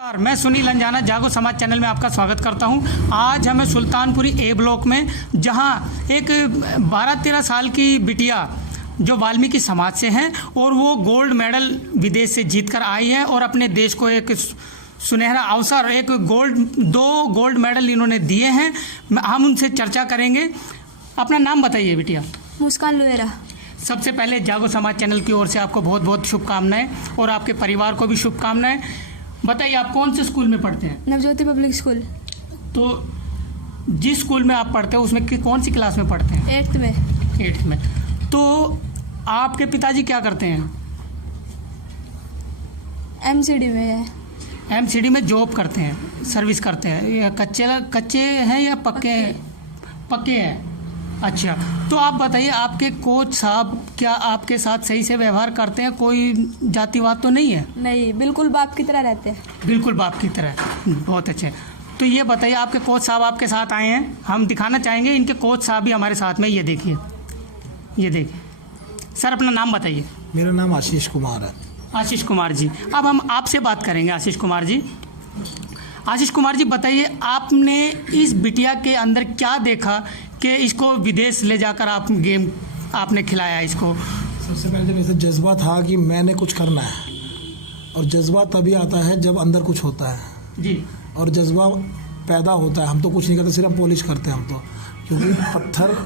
नमस्कार, मैं सुनील अंजाना जागो समाज चैनल में आपका स्वागत करता हूं। आज हमें सुल्तानपुरी ए ब्लॉक में, जहां एक 12-13 साल की बिटिया जो वाल्मीकि समाज से हैं और वो गोल्ड मेडल विदेश से जीतकर आई है और अपने देश को एक सुनहरा अवसर, दो गोल्ड मेडल इन्होंने दिए हैं। हम उनसे चर्चा करेंगे। अपना नाम बताइए बिटिया। मुस्कान लोहेरा। सबसे पहले जागो समाज चैनल की ओर से आपको बहुत बहुत शुभकामनाएं और आपके परिवार को भी शुभकामनाएं। बताइए, आप कौन से स्कूल में पढ़ते हैं? Navjyoti public school. तो जिस स्कूल में आप पढ़ते हो उसमें कौन सी क्लास में पढ़ते हैं? 8th में। 8th में। तो आपके पिताजी क्या करते हैं? MCD में है। MCD में जॉब करते हैं, सर्विस करते हैं। या कच्चे हैं या पक्के हैं? अच्छा, तो आप बताइए, आपके कोच साहब क्या आपके साथ सही से व्यवहार करते हैं? कोई जातिवाद तो नहीं है? नहीं, बिल्कुल बाप की तरह रहते हैं। बिल्कुल बाप की तरह। बहुत अच्छे। तो ये बताइए, आपके कोच साहब आपके साथ आए हैं, हम दिखाना चाहेंगे। इनके कोच साहब भी हमारे साथ में। ये देखिए सर, अपना नाम बताइए। मेरा नाम आशीष कुमार है। आशीष कुमार जी, अब हम आपसे बात करेंगे। आशीष कुमार जी बताइए, आपने इस बिटिया के अंदर क्या देखा कि इसको विदेश ले जाकर आपने खिलाया इसको? सबसे पहले तो मेरे जज्बा था कि मैंने कुछ करना है, और जज्बा तभी आता है जब अंदर कुछ होता है जी। और जज्बा पैदा होता है। हम तो कुछ नहीं करते, सिर्फ पॉलिश करते हैं हम तो, क्योंकि पत्थर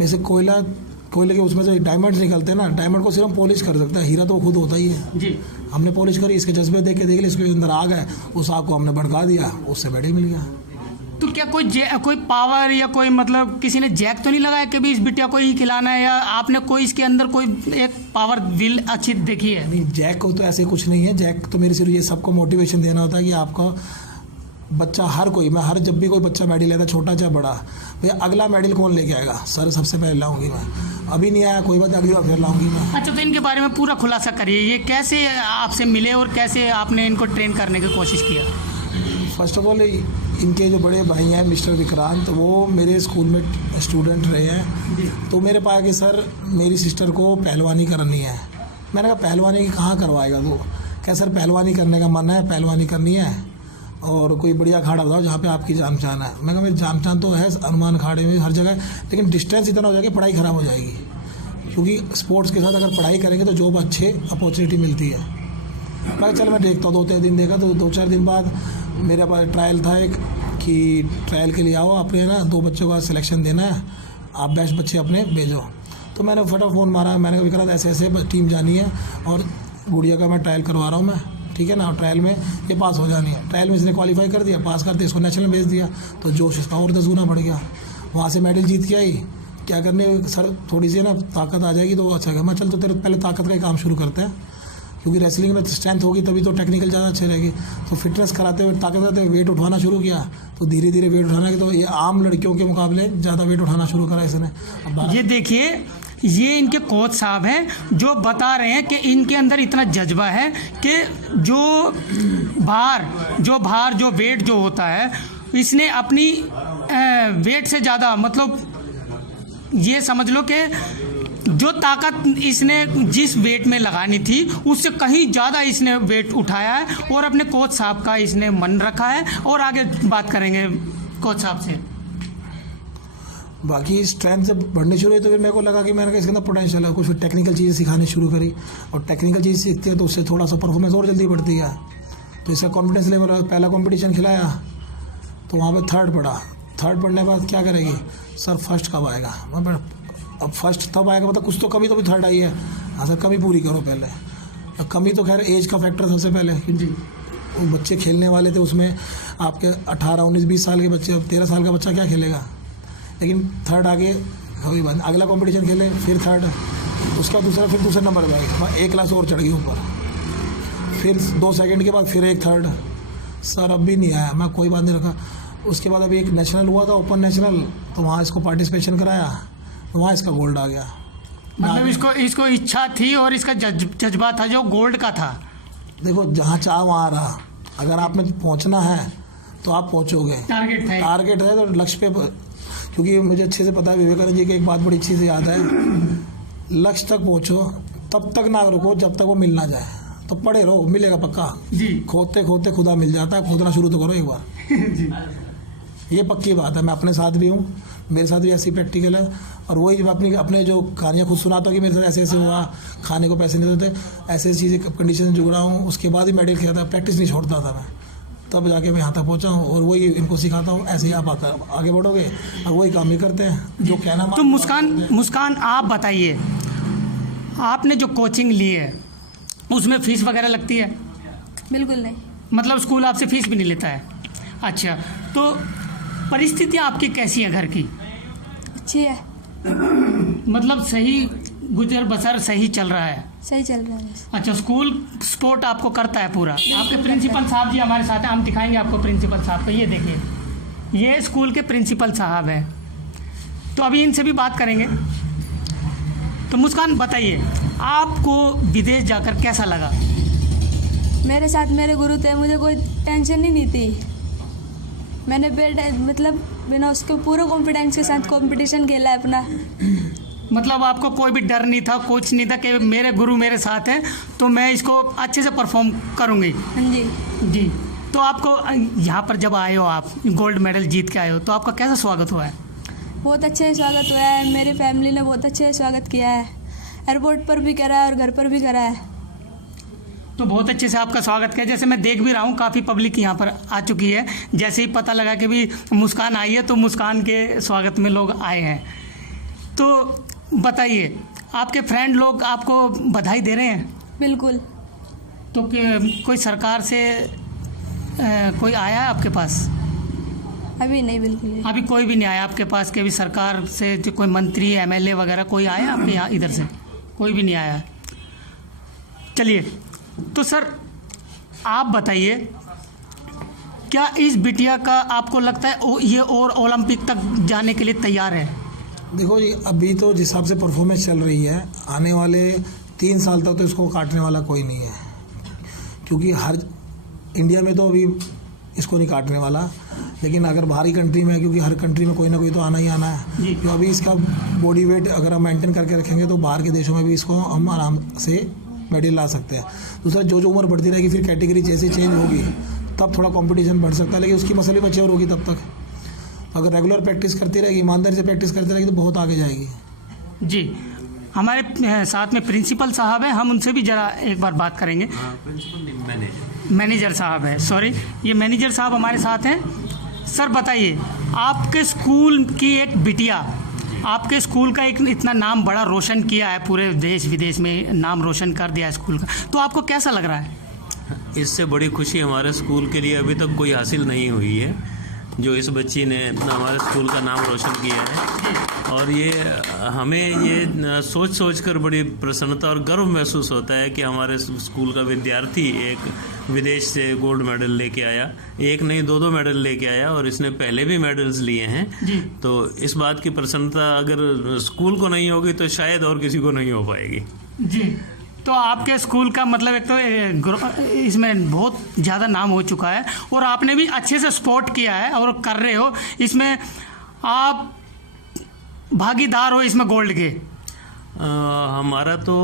में से कोयले के उसमें से डायमंड निकलते हैं ना। डायमंड को सिर्फ पॉलिश कर सकता है, हीरा तो खुद होता ही है जी। हमने पॉलिश करी, इसके जज्बे देख के इसके अंदर आ गए, उस आग को हमने भड़का दिया, उससे बेटे मिल गया। तो क्या कोई पावर या कोई मतलब किसी ने जैक तो नहीं लगाया कि भी इस बिटिया को ही खिलाना है, या आपने कोई इसके अंदर कोई एक पावर विल अच्छी देखी है? नहीं, जैक को तो ऐसे कुछ नहीं है। जैक तो मेरी सिर्फ ये सबको मोटिवेशन देना होता है कि आपका बच्चा, मैं जब भी कोई बच्चा मेडल लेता है, छोटा चाहे बड़ा, भैया अगला मेडल कौन लेके आएगा? सर सबसे पहले लाऊंगी मैं। अभी नहीं आया कोई बात, अगली बार फिर लाऊंगी मैं। अच्छा, तो इनके बारे में पूरा खुलासा करिए। ये कैसे आपसे मिले और कैसे आपने इनको ट्रेन करने की कोशिश किया? फर्स्ट ऑफ ऑल, इनके जो बड़े भाई हैं मिस्टर विक्रांत, वो मेरे स्कूल में स्टूडेंट रहे हैं। तो मेरे पास कि सर मेरी सिस्टर को पहलवानी करनी है। मैंने कहा पहलवानी कहाँ करवाएगा? तो क्या सर पहलवानी करने का मन है, पहलवानी करनी है, और कोई बढ़िया अखाड़ा बताओ जहाँ पे आपकी जान पहचान है। मैं कहा मेरी जान पहचान तो है हनुमान अखाड़े में, हर जगह, लेकिन डिस्टेंस इतना हो जाएगा पढ़ाई ख़राब हो जाएगी, क्योंकि स्पोर्ट्स के साथ अगर पढ़ाई करेंगे तो जॉब अच्छे अपॉर्चुनिटी मिलती है। मैं चल मैं देखता हूँ। 2-3 दिन देखा, तो 2-4 दिन बाद मेरे पास ट्रायल था एक, कि ट्रायल के लिए आओ, अपने ना 2 बच्चों का सिलेक्शन देना है, आप बेस्ट बच्चे अपने भेजो। तो मैंने फटाफट फ़ोन मारा, मैंने विक्रांत ऐसे टीम जानी है और गुड़िया का मैं ट्रायल करवा रहा हूँ मैं, ठीक है ना, और ट्रायल में ये पास हो जानी है। ट्रायल में इसने क्वालिफाई कर दिया, पास करते इसको नेशनल भेज दिया, तो जोश इसका और 10 गुना बढ़ गया। वहाँ से मेडल जीत के आई। क्या करने सर, थोड़ी सी ना ताकत आ जाएगी तो अच्छा है। मैं चल तो तेरे पहले ताकत का ही काम शुरू करते हैं, क्योंकि रेसलिंग में स्ट्रेंथ होगी तभी तो टेक्निकल ज़्यादा अच्छी रहेगी। तो फिटनेस कराते हुए, ताकत कराते हुए वेट उठाना शुरू किया, तो धीरे धीरे वेट उठाना के, तो ये आम लड़कियों के मुकाबले ज़्यादा वेट उठाना शुरू करा इसने। ये देखिए, ये इनके कोच साहब हैं जो बता रहे हैं कि इनके अंदर इतना जज्बा है कि जो वेट जो होता है, इसने अपनी वेट से ज़्यादा, मतलब ये समझ लो कि जो ताकत इसने जिस वेट में लगानी थी उससे कहीं ज़्यादा इसने वेट उठाया है और अपने कोच साहब का इसने मन रखा है। और आगे बात करेंगे कोच साहब से। बाकी स्ट्रेंथ जब बढ़नी शुरू हुई तो फिर मेरे को लगा कि मैंने इसके अंदर पोटेंशियल है कुछ, फिर टेक्निकल चीज़ें सिखानी शुरू करी, और टेक्निकल चीज़ सीखती है तो उससे थोड़ा सा परफॉर्मेंस और जल्दी बढ़ती है। तो इसका कॉन्फिडेंस लेवल, पहला कंपटीशन खिलाया तो वहाँ पे 3rd पड़ा। 3rd पढ़ने के बाद क्या करेगी सर, फर्स्ट कब आएगा? अब फर्स्ट तब आएगा, मतलब कुछ तो कमी, तो भी 3rd आई है। हाँ सर, कमी पूरी करो पहले। कमी तो खैर एज का फैक्टर सबसे पहले जी। वो बच्चे खेलने वाले थे, उसमें आपके 18, 19, 20 साल के बच्चे, अब 13 साल का बच्चा क्या खेलेगा? लेकिन 3rd आगे कोई बात, अगला कंपटीशन खेले, फिर 3rd, उसका फिर दूसरे नंबर पर आएगा, 1 क्लास और चढ़ गई ऊपर, फिर 2 सेकंड के बाद फिर एक 3rd। सर अब भी नहीं आया, मैं कोई बात नहीं रखा। उसके बाद अभी एक नेशनल हुआ था, ओपन नेशनल, तो वहाँ इसको पार्टिसिपेशन कराया, तो वहाँ इसका गोल्ड आ गया। मतलब इसको इच्छा थी और इसका जज्बा था जो गोल्ड का था। देखो, जहाँ चाह वहाँ रहा। अगर आप में पहुँचना है तो आप पहुँचोगे। टारगेट है तो लक्ष्य पे, क्योंकि मुझे अच्छे से पता है विवेकानंद जी की एक बात बड़ी अच्छी से याद है, लक्ष्य तक पहुँचो, तब तक ना रुको जब तक वो मिल ना जाए। तो पढ़े रहो, मिलेगा पक्का। जी खोदते खोदते खुदा मिल जाता है, खोदना शुरू तो करो एक बार। जी ये पक्की बात है, मैं अपने साथ भी हूँ, मेरे साथ भी ऐसी प्रैक्टिकल है। और वही जब अपने जो कहानियाँ खुद सुनाता हूँ कि मेरे साथ ऐसे ऐसे हुआ, खाने को पैसे नहीं देते, ऐसे ऐसी चीज़ें कंडीशन जुड़ रहा हूँ, उसके बाद ही मेडल खेलता था, प्रैक्टिस नहीं छोड़ता था मैं, तब जाके मैं यहाँ तक पहुँचा हूँ। और वही इनको सिखाता हूँ, ऐसे ही आप आगे बढ़ोगे, और वही काम ही करते हैं जो कहना। तो मुस्कान आप बताइए, आपने जो कोचिंग ली है उसमें फ़ीस वगैरह लगती है? बिल्कुल नहीं। मतलब स्कूल आपसे फ़ीस भी नहीं लेता है? अच्छा, तो परिस्थितियाँ आपकी कैसी है घर की? अच्छी है, मतलब सही गुजर बसर सही चल रहा है? सही चल रहा है बस। अच्छा, स्कूल सपोर्ट आपको करता है पूरा? आपके प्रिंसिपल साहब जी हमारे साथ हैं, हम दिखाएंगे आपको प्रिंसिपल साहब को। ये देखिए, ये स्कूल के प्रिंसिपल साहब हैं, तो अभी इनसे भी बात करेंगे। तो मुस्कान बताइए, आपको विदेश जाकर कैसा लगा? मेरे साथ मेरे गुरु थे, मुझे कोई टेंशन ही नहीं थी। मैंने मतलब बिना उसके पूरे कॉन्फिडेंस के साथ कंपटीशन खेला है अपना। मतलब आपको कोई भी डर नहीं था, कुछ नहीं था कि मेरे गुरु मेरे साथ हैं तो मैं इसको अच्छे से परफॉर्म करूँगी? हाँ जी। जी। तो आपको यहाँ पर जब आए हो, आप गोल्ड मेडल जीत के आए हो, तो आपका कैसा स्वागत हुआ है? बहुत अच्छे स्वागत हुआ है, मेरी फैमिली ने बहुत अच्छे स्वागत किया है, एयरपोर्ट पर भी करा है और घर पर भी करा है। तो बहुत अच्छे से आपका स्वागत किया। जैसे मैं देख भी रहा हूँ, काफ़ी पब्लिक यहाँ पर आ चुकी है। जैसे ही पता लगा कि भी मुस्कान आई है तो मुस्कान के स्वागत में लोग आए हैं। तो बताइए, आपके फ्रेंड लोग आपको बधाई दे रहे हैं? बिल्कुल। तो कोई सरकार से कोई आया है आपके पास? अभी नहीं, बिल्कुल नहीं। अभी कोई भी नहीं आया आपके पास कि भी सरकार से जो कोई मंत्री एमएलए वगैरह कोई आया आपके यहाँ? इधर से कोई भी नहीं आया। चलिए, तो सर आप बताइए, क्या इस बिटिया का आपको लगता है ये और ओलंपिक तक जाने के लिए तैयार है? देखो जी, अभी तो जिस हिसाब से परफॉर्मेंस चल रही है, आने वाले 3 साल तक तो इसको काटने वाला कोई नहीं है, क्योंकि हर इंडिया में तो अभी इसको नहीं काटने वाला। लेकिन अगर बाहरी कंट्री में है, क्योंकि हर कंट्री में कोई ना कोई तो आना ही आना है, तो अभी इसका बॉडी वेट अगर हम मेंटेन करके रखेंगे तो बाहर के देशों में भी इसको हम आराम से मेडल ला सकते हैं। दूसरा, जो उम्र बढ़ती रहेगी, फिर कैटेगरी जैसे चेंज होगी तब थोड़ा कंपटीशन बढ़ सकता है, लेकिन उसकी मसल भी मैच्योर होगी तब तक। अगर रेगुलर प्रैक्टिस करती रहेगी, ईमानदारी से प्रैक्टिस करती रहेगी, तो बहुत आगे जाएगी। जी, हमारे साथ में प्रिंसिपल साहब हैं, हम उनसे भी ज़रा एक बार बात करेंगे। मैनेजर साहब है, सॉरी, ये मैनेजर साहब हमारे साथ हैं। सर बताइए, आपके स्कूल की एक बिटिया, आपके स्कूल का एक इतना नाम बड़ा रोशन किया है, पूरे देश विदेश में नाम रोशन कर दिया है स्कूल का, तो आपको कैसा लग रहा है? इससे बड़ी खुशी हमारे स्कूल के लिए अभी तक कोई हासिल नहीं हुई है, जो इस बच्ची ने हमारे स्कूल का नाम रोशन किया है। और ये हमें ये सोच कर बड़ी प्रसन्नता और गर्व महसूस होता है कि हमारे स्कूल का विद्यार्थी एक विदेश से गोल्ड मेडल लेके आया, एक नहीं 2 मेडल लेके आया, और इसने पहले भी मेडल्स लिए हैं। तो इस बात की प्रसन्नता अगर स्कूल को नहीं होगी तो शायद और किसी को नहीं हो पाएगी। जी, तो आपके स्कूल का मतलब एक तो इसमें बहुत ज़्यादा नाम हो चुका है और आपने भी अच्छे से सपोर्ट किया है और कर रहे हो, इसमें आप भागीदार हो इसमें गोल्ड के। हमारा तो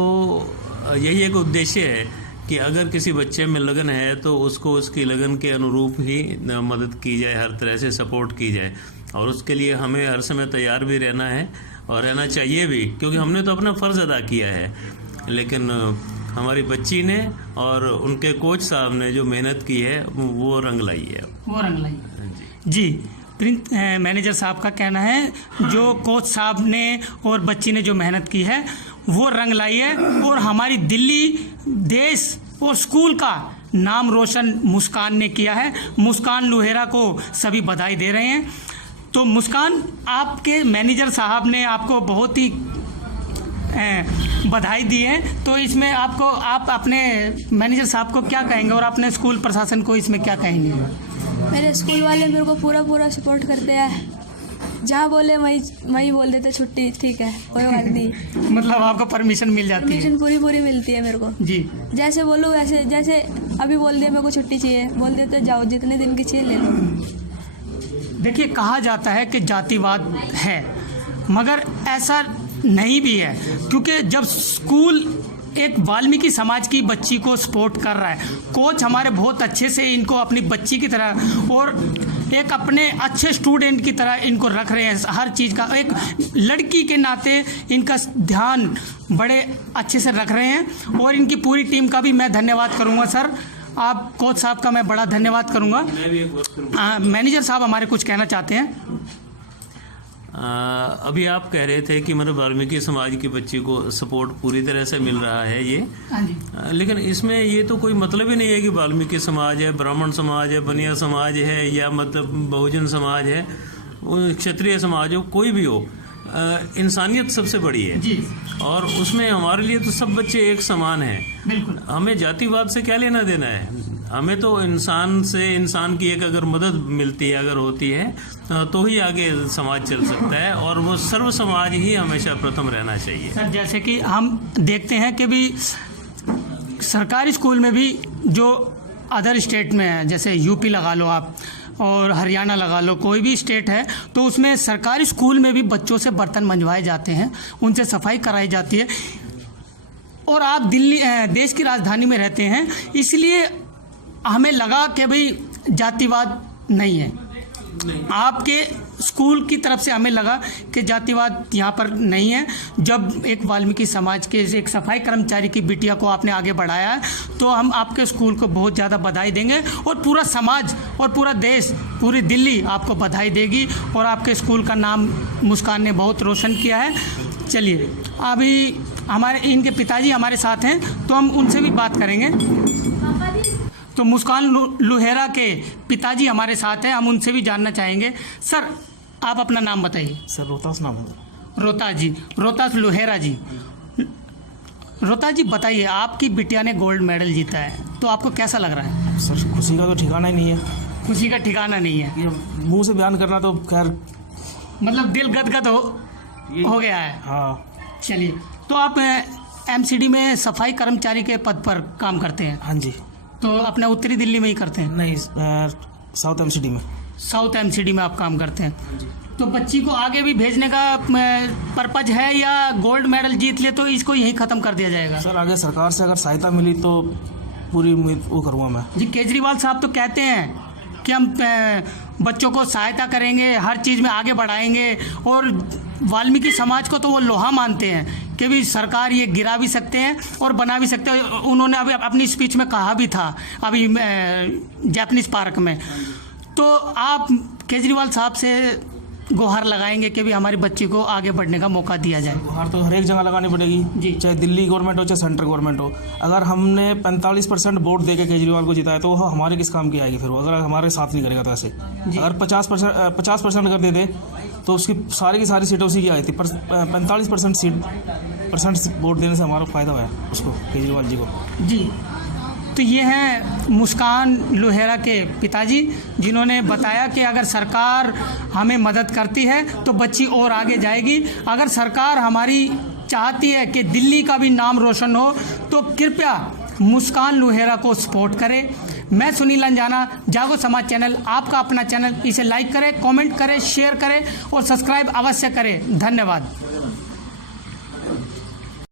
यही एक उद्देश्य है कि अगर किसी बच्चे में लगन है तो उसको उसकी लगन के अनुरूप ही मदद की जाए, हर तरह से सपोर्ट की जाए, और उसके लिए हमें हर समय तैयार भी रहना है और रहना चाहिए भी, क्योंकि हमने तो अपना फ़र्ज़ अदा किया है। लेकिन हमारी बच्ची ने और उनके कोच साहब ने जो मेहनत की है वो रंग लाई है। वो रंग लाई जी। मैनेजर साहब का कहना है, जो कोच साहब ने और बच्ची ने जो मेहनत की है वो रंग लाई है, और हमारी दिल्ली, देश और स्कूल का नाम रोशन मुस्कान ने किया है। मुस्कान लुहेरा को सभी बधाई दे रहे हैं। तो मुस्कान, आपके मैनेजर साहब ने आपको बहुत ही बधाई दी है, तो इसमें आप अपने मैनेजर साहब को क्या कहेंगे और अपने स्कूल प्रशासन को इसमें क्या कहेंगे? मेरे स्कूल वाले मेरे को पूरा सपोर्ट करते हैं, जहाँ बोले वही बोल देते छुट्टी, ठीक है कोई बात नहीं। मतलब आपको परमिशन मिल जाती है? परमिशन पूरी मिलती है मेरे को जी। जैसे बोलूँ वैसे, जैसे अभी बोल दिया मेरे को छुट्टी चाहिए, बोल देते जाओ जितने दिन की चाहिए ले लो। देखिए, कहा जाता है कि जातिवाद है, मगर ऐसा नहीं भी है, क्योंकि जब स्कूल एक वाल्मीकि समाज की बच्ची को सपोर्ट कर रहा है। कोच हमारे बहुत अच्छे से इनको अपनी बच्ची की तरह और एक अपने अच्छे स्टूडेंट की तरह इनको रख रहे हैं। हर चीज़ का एक लड़की के नाते इनका ध्यान बड़े अच्छे से रख रहे हैं और इनकी पूरी टीम का भी मैं धन्यवाद करूंगा। सर, आप कोच साहब का मैं बड़ा धन्यवाद करूंगा। मैं भी एक बात करूंगा। मैनेजर साहब हमारे कुछ कहना चाहते हैं। अभी आप कह रहे थे कि मतलब वाल्मीकि समाज की बच्ची को सपोर्ट पूरी तरह से मिल रहा है ये। हाँ जी। लेकिन इसमें ये तो कोई मतलब ही नहीं है कि वाल्मीकि समाज है, ब्राह्मण समाज है, बनिया समाज है या मतलब बहुजन समाज है, क्षत्रिय समाज हो, कोई भी हो, इंसानियत सबसे बड़ी है जी। और उसमें हमारे लिए तो सब बच्चे एक समान हैं। बिल्कुल। हमें जातिवाद से क्या लेना देना है? हमें तो इंसान से इंसान की एक अगर मदद मिलती है, अगर होती है तो ही आगे समाज चल सकता है और वो सर्व समाज ही हमेशा प्रथम रहना चाहिए। सर, जैसे कि हम देखते हैं कि भी सरकारी स्कूल में भी जो अदर स्टेट में है, जैसे यूपी लगा लो आप और हरियाणा लगा लो, कोई भी स्टेट है, तो उसमें सरकारी स्कूल में भी बच्चों से बर्तन मंजवाए जाते हैं, उनसे सफाई कराई जाती है। और आप दिल्ली देश की राजधानी में रहते हैं, इसलिए हमें लगा कि भाई जातिवाद नहीं है। आपके स्कूल की तरफ से हमें लगा कि जातिवाद यहाँ पर नहीं है। जब एक वाल्मीकि समाज के एक सफाई कर्मचारी की बिटिया को आपने आगे बढ़ाया है, तो हम आपके स्कूल को बहुत ज़्यादा बधाई देंगे और पूरा समाज और पूरा देश, पूरी दिल्ली आपको बधाई देगी और आपके स्कूल का नाम मुस्कान ने बहुत रोशन किया है। चलिए, अभी हमारे इनके पिताजी हमारे साथ हैं, तो हम उनसे भी बात करेंगे। तो मुस्कान लुहेरा के पिताजी हमारे साथ हैं, हम उनसे भी जानना चाहेंगे। सर, आप अपना नाम बताइए। सर, रोहतास नाम है। रोहतास जी, रोहतास लुहेरा जी। रोहतास जी, बताइए, आपकी बिटिया ने गोल्ड मेडल जीता है, तो आपको कैसा लग रहा है? सर, खुशी का तो ठिकाना ही नहीं है। खुशी का ठिकाना नहीं है, ये मुंह से बयान करना तो खैर, मतलब दिल गदगद हो गया है। हाँ। चलिए, तो आप एमसीडी में सफाई कर्मचारी के पद पर काम करते हैं? हाँ जी। तो अपने उत्तरी दिल्ली में ही करते हैं? नहीं, साउथ एमसीडी में। साउथ एमसीडी में आप काम करते हैं। तो बच्ची को आगे भी भेजने का पर्पज है या गोल्ड मेडल जीत ले तो इसको यहीं ख़त्म कर दिया जाएगा? सर, आगे सरकार से अगर सहायता मिली तो पूरी उम्मीद वो करूँगा मैं। जी, केजरीवाल साहब तो कहते हैं कि हम बच्चों को सहायता करेंगे, हर चीज़ में आगे बढ़ाएंगे, और वाल्मीकि समाज को तो वो लोहा मानते हैं कि भी सरकार ये गिरा भी सकते हैं और बना भी सकते हैं। उन्होंने अभी अपनी स्पीच में कहा भी था अभी जापानीज पार्क में। तो आप केजरीवाल साहब से गुहार लगाएंगे कि भी हमारी बच्ची को आगे बढ़ने का मौका दिया जाए? गुहार तो हर एक जगह लगानी पड़ेगी जी। चाहे दिल्ली गवर्नमेंट हो चाहे सेंट्रल गवर्नमेंट हो। अगर हमने 45% वोट दे के केजरीवाल को जिताया तो हमारे किस काम की आएगी फिर वो, अगर हमारे साथ नहीं करेगा तो ऐसे। अगर 50% कर देते तो उसकी सारी की सारी सीटें उसी की आई थी, पर 45% वोट देने से हमारा फ़ायदा हुआ है उसको, केजरीवाल जी को। जी, तो ये हैं मुस्कान लुहेरा के पिताजी, जिन्होंने बताया कि अगर सरकार हमें मदद करती है तो बच्ची और आगे जाएगी। अगर सरकार हमारी चाहती है कि दिल्ली का भी नाम रोशन हो तो कृपया मुस्कान लुहेरा को सपोर्ट करें। मैं सुनील अंजाना, जागो समाज चैनल, आपका अपना चैनल, इसे लाइक करें, कमेंट करें, शेयर करें और सब्सक्राइब अवश्य करें। धन्यवाद।